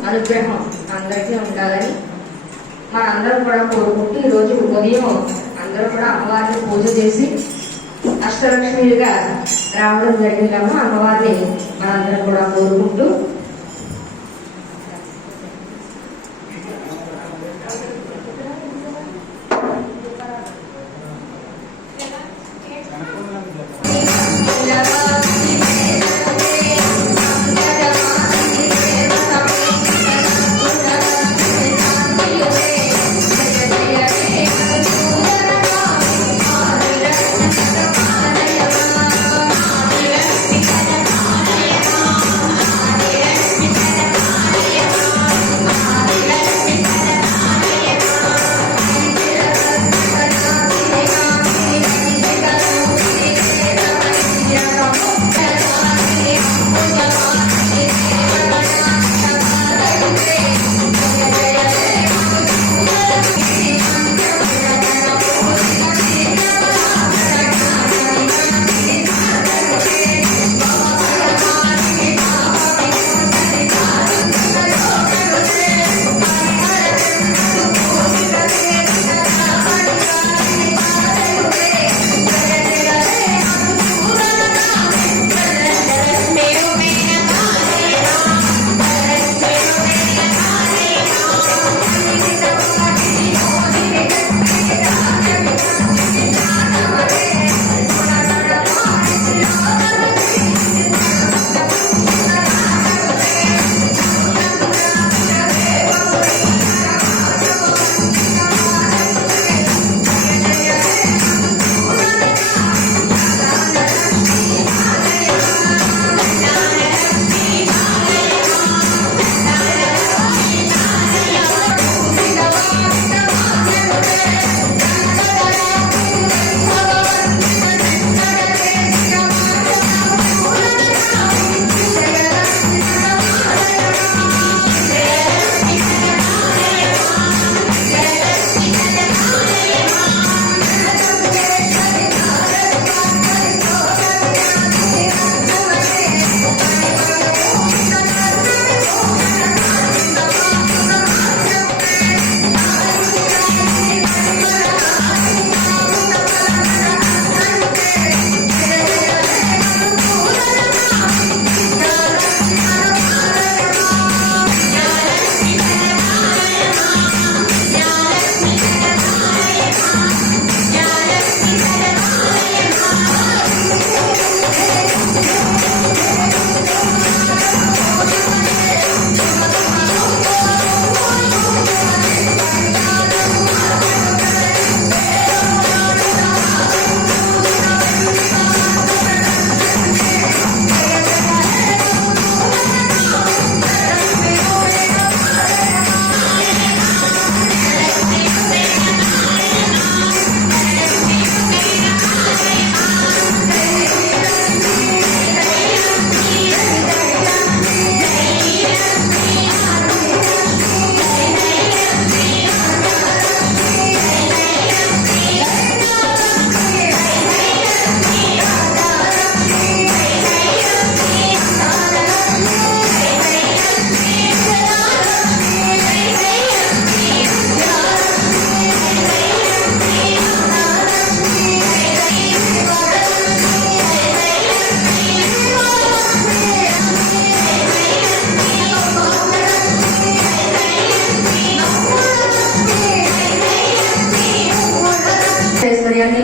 అనుగ్రహం అందరికీ ఉండాలని మనందరం కూడా కోరుకుంటూ ఈరోజు ఉదయం అందరూ కూడా అమ్మవారిని పూజ చేసి అష్టలక్ష్మిగా రావడం జరిగిందమ్మా. అమ్మవారిని మనందరం కూడా కోరుకుంటూ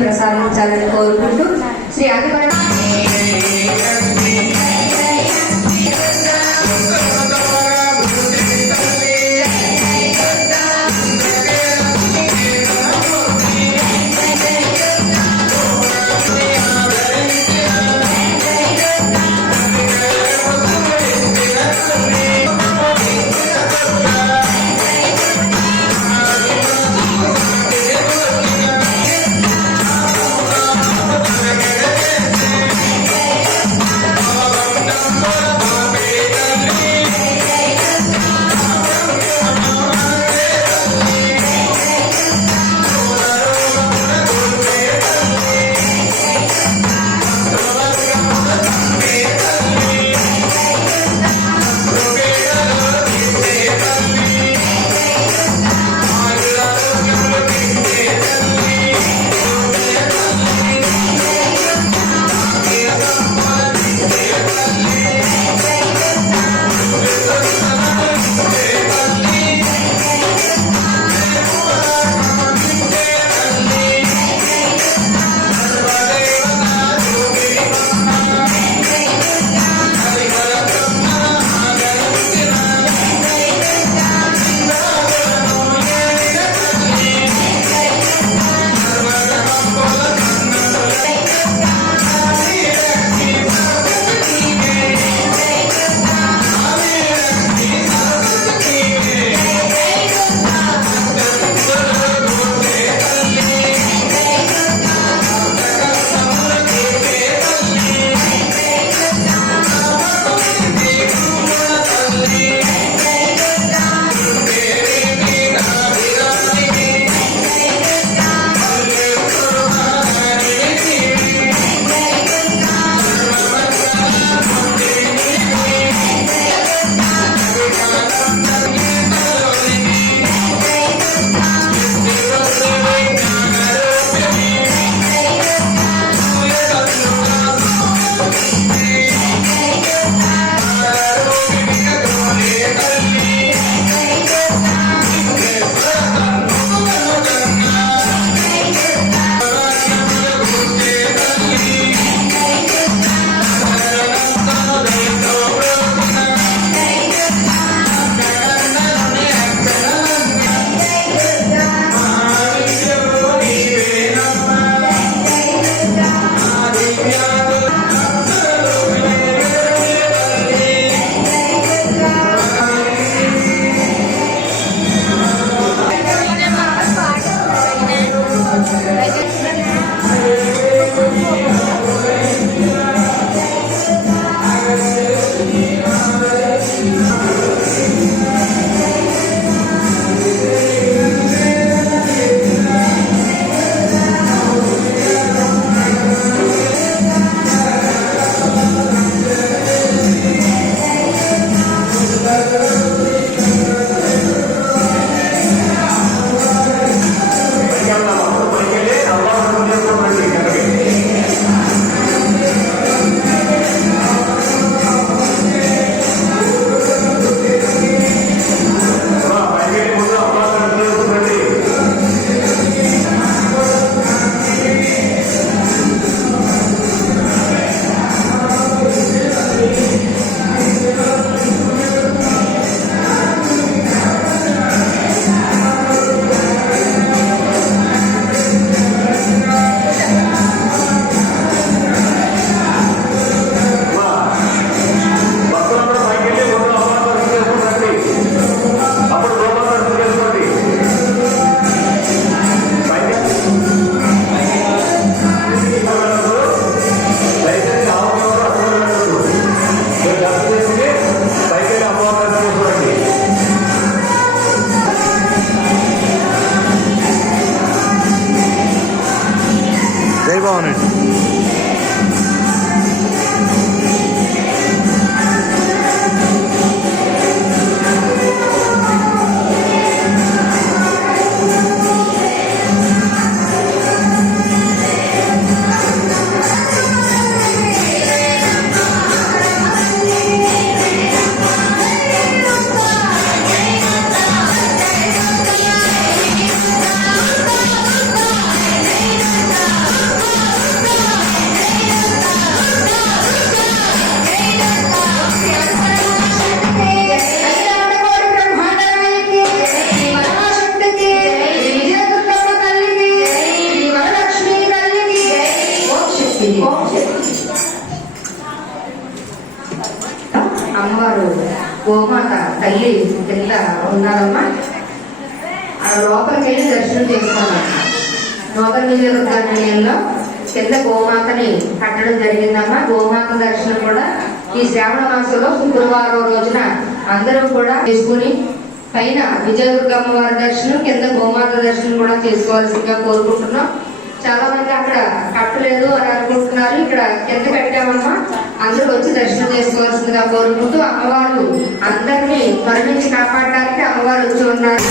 ప్రసాదించాలని కోరుకుంటూ శ్రీ అధిపతి తల్లి కింద ఉన్నారమ్మా. ఆ లోపలికి వెళ్ళి దర్శనం చేసుకోవాలమ్మా. నూతన నియోజకవర్గంలో కింద గోమాతని కట్టడం జరిగిందమ్మా. గోమాత దర్శనం కూడా ఈ శ్రావణ మాసంలో శుక్రవారం రోజున అందరూ కూడా చేసుకుని పైన విజయదుర్గమ్మ వారి దర్శనం, కింద గోమాత దర్శనం కూడా చేసుకోవాల్సిందిగా కోరుకుంటున్నాం. చాలా మంది అక్కడ కట్టలేదు అని అనుకుంటున్నారు. ఇక్కడ కింద కట్టామమ్మా, అందరూ వచ్చి దర్శనం చేసుకోవాల్సిందిగా కోరుకుంటూ అమ్మవారు అందరినీ మరణించి కాపాడడానికి అమ్మవారు వచ్చి ఉన్నారు.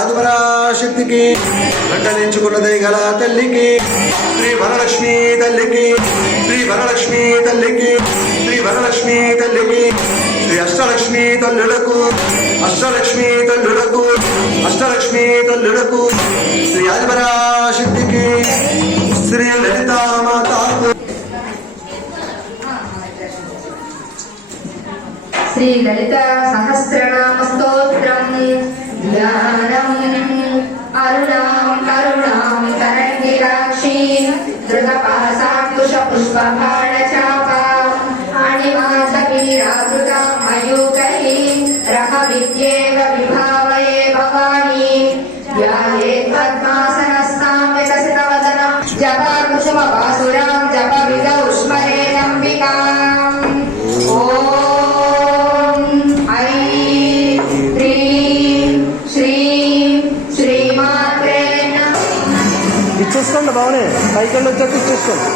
ఆదిపరాశక్తికి మండలించుకున్నదే గల తల్లికి, శ్రీ వరలక్ష్మీ తల్లికి, శ్రీ వరలక్ష్మీ తల్లికి, శ్రీ వరలక్ష్మీ తల్లికి, శ్రీ అష్టలక్ష్మీ తల్లులకు, అష్టలక్ష్మీ తల్లులకు, అష్టలక్ష్మీ తల్లులకు, శ్రీ ఆదిపరాశక్తికి, శ్రీ లలితామాతకు, శ్రీ లలిత సహస్రనామ స్తోత్రం జ్ఞానం అరుణాం కరుణాం తరంగిరాక్షి దృఢపాసాకుశ పుష్పబాణచాపాం అణిమాసకీరావృతాం మయూకైః రహ విద్యేవ విభావయే భవానీ ధ్యాయేత్ పద్మాసనస్తాం వికసితవదనం జపా కుసుమవాసురాం జప విదౌష్మరేణంబికాం. ఇచ్చేసుకోండి, బాగునే పైకి వెళ్ళి వచ్చాక ఇచ్చేసుకోండి.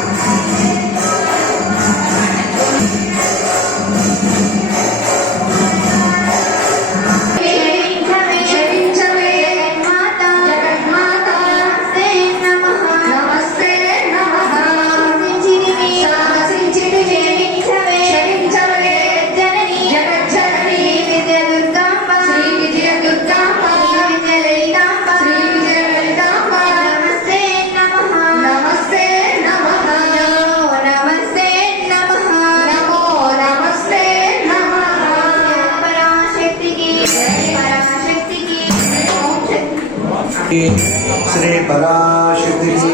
శ్రీ పరాశక్తికి,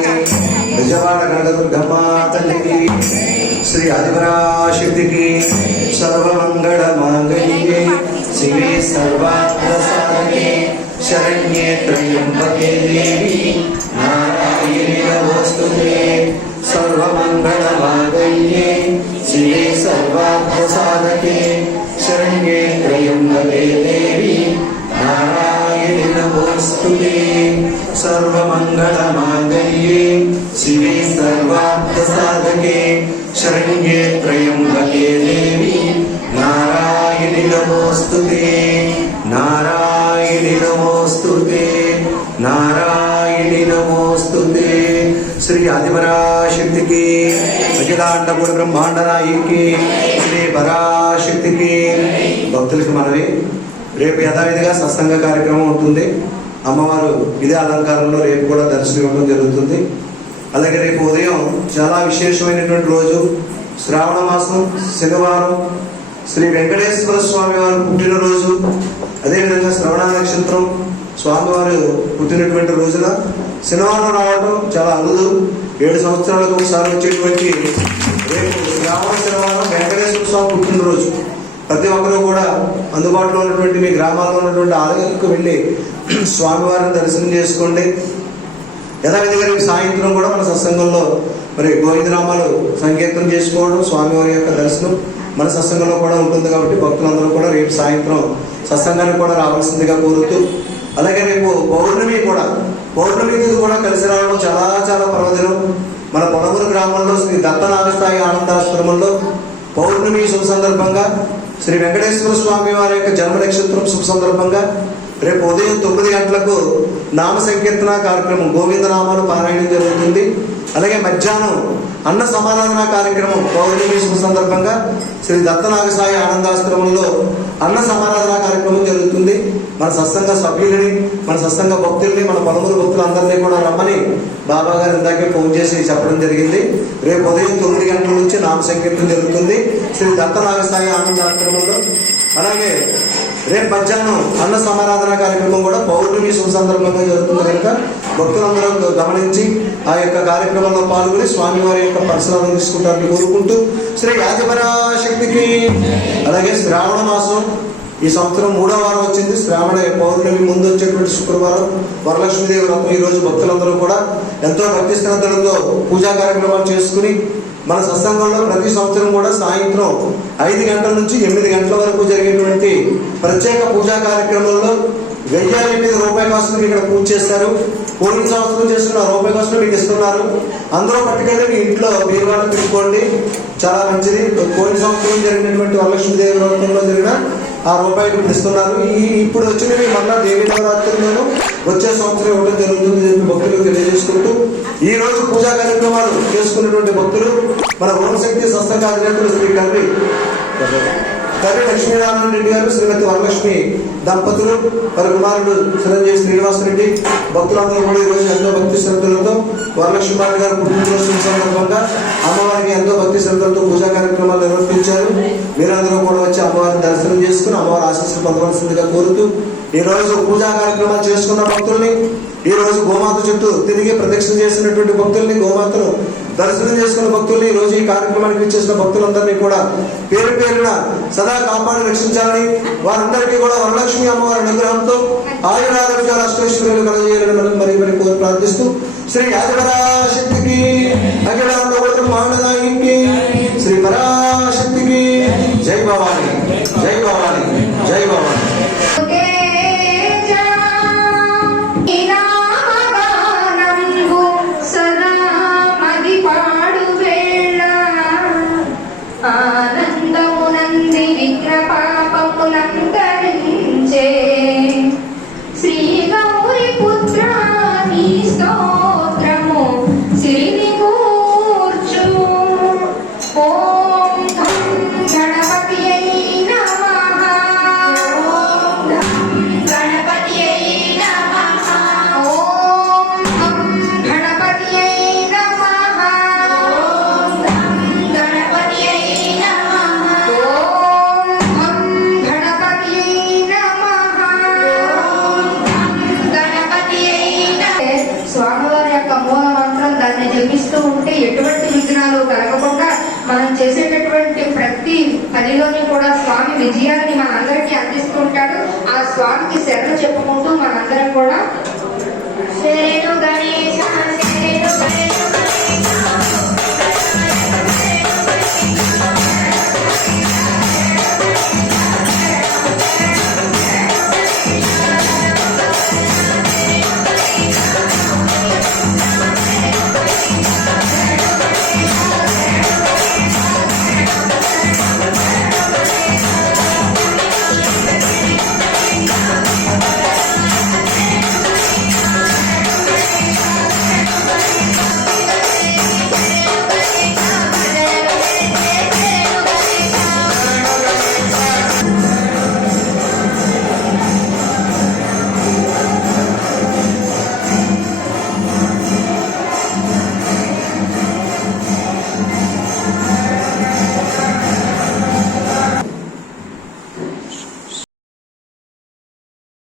విజయవాడ కనకదుర్గమ్మ తల్లికి, శ్రీ ఆదిపరాశక్తికి, సర్వమంగళ మాంగళ్యే శివే సర్వార్థసాధకే శరణ్యే త్రయంబకే దేవి నారాయణి నమోస్తుతే. సర్వమంగళ మాంగళ్యే శివే సర్వార్థసాధకే శరణ్యే త్రయంబకే దేవి నారాయణి నమోస్తుతే. సర్వమంగళమాంగళ్యే శివే సర్వార్థసాధకే శరణ్యే త్రయంబకే దేవి నారాయణి నమోస్తుతే. నారాయణి నమోస్తుతే, నారాయణి నమోస్తుతే. శ్రీ ఆదిపరాశక్తికి, అఖిలాండపుర బ్రహ్మాండ నాయకి, శ్రీ పరాశక్తికి. భక్తులకి మనవి, రేపు యథావిధిగా సత్సంగ కార్యక్రమం ఉంటుంది. అమ్మవారు ఇదే అలంకారంలో రేపు కూడా దర్శనం ఇవ్వడం జరుగుతుంది. అలాగే రేపు ఉదయం చాలా విశేషమైనటువంటి రోజు, శ్రావణ మాసం శనివారం, శ్రీ వెంకటేశ్వర స్వామి వారు పుట్టినరోజు. అదేవిధంగా శ్రవణ నక్షత్రం స్వామివారు పుట్టినటువంటి రోజున శనివారం రావడం చాలా అరుదు. 7 సంవత్సరాలకు ఒకసారి వచ్చేటువంటి రేపు శ్రావణ శనివారం వెంకటేశ్వర స్వామి పుట్టినరోజు. ప్రతి ఒక్కరూ కూడా అందుబాటులో ఉన్నటువంటి మీ గ్రామాల్లో ఉన్నటువంటి ఆలయాలకు వెళ్ళి స్వామివారిని దర్శనం చేసుకోండి. యథావిధిగా రేపు సాయంత్రం కూడా మన సత్సంగంలో మరి గోవిందనామాలు సంకీర్తనం చేసుకోవడం, స్వామివారి యొక్క దర్శనం మన సత్సంగంలో కూడా ఉంటుంది. కాబట్టి భక్తులందరూ కూడా రేపు సాయంత్రం సత్సంగానికి కూడా రావాల్సిందిగా కోరుతూ, అలాగే రేపు పౌర్ణమి కూడా కలిసి రావడం చాలా చాలా పర్వదినం. మన పొలమూరు గ్రామంలో శ్రీ దత్తనాగస్థాయి ఆనందాశ్రమంలో పౌర్ణమి శుభ సందర్భంగా, శ్రీ వెంకటేశ్వర స్వామి వారి యొక్క జన్మ నక్షత్రం శుభ సందర్భంగా రేపు ఉదయం 9 గంటలకు నామ సంకీర్తన కార్యక్రమం, గోవింద నామాలు పారాయణం జరుగుతుంది. అలాగే మధ్యాహ్నం అన్న సమారాధన కార్యక్రమం పౌర్ణమి శుభ సందర్భంగా శ్రీ దత్తనాగసాయి ఆనందాశ్రమంలో అన్న సమారాధన కార్యక్రమం జరుగుతుంది. మన సత్సంగ సభ్యులని, మన సత్సంగ భక్తుల్ని, మన పలువురు భక్తులందరినీ కూడా రమ్మని బాబా గారు ఇందాకే ఫోన్ చేసి చెప్పడం జరిగింది. రేపు ఉదయం 9 గంటల నుంచి నామ సంకీర్తన జరుగుతుంది శ్రీ దత్తనాగసాయి ఆనందాశ్రమంలో. అలాగే రేపు మధ్యాహ్నం అన్న సమారాధన కార్యక్రమం కూడా పౌర్ణమి శుభ సందర్భంగా జరుగుతుంది కనుక భక్తులందరూ గమనించి ఆ యొక్క కార్యక్రమంలో పాల్గొని స్వామివారి యొక్క పరిసరాలను తీసుకుంటారని కోరుకుంటూ శ్రీ ఆదిపరాశక్తికి. అలాగే శ్రావణ మాసం ఈ సంవత్సరం 3వ వారం వచ్చింది. శ్రావణ పౌర్ణమి ముందు వచ్చేటువంటి శుక్రవారం వరలక్ష్మీదేవి వ్రతం. ఈ రోజు భక్తులందరూ కూడా ఎంతో భక్తి శ్రద్ధలతో పూజా కార్యక్రమాలు చేసుకుని మన సత్సంగంలో ప్రతి సంవత్సరం కూడా సాయంత్రం 5 గంటల నుంచి 8 గంటల వరకు జరిగేటువంటి ప్రత్యేక పూజా కార్యక్రమంలో 1008 రూపాయల కోసం ఇక్కడ పూజ చేస్తారు. పోయిన సంవత్సరం చేస్తున్న రూపాయల కోసం మీకు ఇస్తున్నారు. అందరూ పట్టుకెళ్ళి మీ ఇంట్లో బీరువాళ్ళు పెట్టుకోండి, చాలా మంచిది. పోయిన సంవత్సరం జరిగినటువంటి వరలక్ష్మీదేవి వ్రతంలో జరిగిన ఆ రూపాయలు ఇప్పుడు ఇస్తున్నారు. ఇప్పుడు వచ్చినవి మళ్ళా దేవి నవరాత్రులను వచ్చే సంవత్సరం ఇవ్వడం జరుగుతుంది చెప్పి భక్తులకు తెలియజేసుకుంటూ ఈ రోజు పూజా కార్యక్రమాలు చేసుకున్నటువంటి భక్తులు మన ఓంశక్తి సత్సంగ అధినేతలు శ్రీ కర్రి లక్ష్మీనారాయణ రెడ్డి గారు, శ్రీమతి వరలక్ష్మి దంపతులు, వారి కుమారుడు చిరంజీవి శ్రీనివాసరెడ్డి, భక్తులందరూ కూడా ఈ రోజు ఎంతో భక్తి శ్రద్ధలతో వరలక్ష్మి గారు పుట్టినరోజు సందర్భంగా అమ్మవారికి ఎంతో భక్తి శ్రద్ధలతో పూజా కార్యక్రమాలు నిర్వర్తించారు. మీరందరూ కూడా వచ్చి అమ్మవారిని దర్శనం చేసుకుని అమ్మవారి ఆశీస్సులు పొందవలసిందిగా కోరుతూ ఈ రోజు పూజా కార్యక్రమాలు చేసుకున్న భక్తుల్ని, ఈ రోజు గోమాత చుట్టూ తిరిగి ప్రదక్షిణ చేసినటువంటి భక్తుల్ని, గోమాతను దర్శనం చేసుకున్న భక్తుల్ని, ఈ రోజు ఈ కార్యక్రమానికి ఇచ్చేసిన భక్తులందరినీ కూడా పేరు పేరున సదా కాపాడి రక్షించాలని, వారందరికీ కూడా వరలక్ష్మి అమ్మవారి అనుగ్రహంతో ఆయురారోగ్య అష్టైశ్వర్యాలు కలగజేయాలని మనం మరి కోరి ప్రార్థిస్తూ శ్రీ ఆదిపరాశక్తికి, అఖిలాండ బ్రహ్మాండనాయికి, శ్రీ పరాశక్తికి జై భవాని, జై భవాని, జై భవాని. ఆనందమునంది విగ్రపాపములంతరించే శ్రీ గౌరి పుత్ర నీ స్తోత్రము సిరిని కూర్చు. ఓం గణపతియై నమః, గణపతియై నమః, ఓం గణపతియై నమః, గణపతియై నమః, ఓం గణపతియై నమః, గణపతియై నమః. స్వామివారి యొక్క మూల మంత్రం దాన్ని జపిస్తూ ఉంటే ఎటువంటి విఘ్నాలు కలగకుండా మనం చేసేటటువంటి ప్రతి పనిలోని కూడా స్వామి విజయాన్ని మనందరికీ అందిస్తూ ఉంటాడు. ఆ స్వామికి శరణు చెప్పుకుంటూ మనందరం కూడా శరణు గణేశ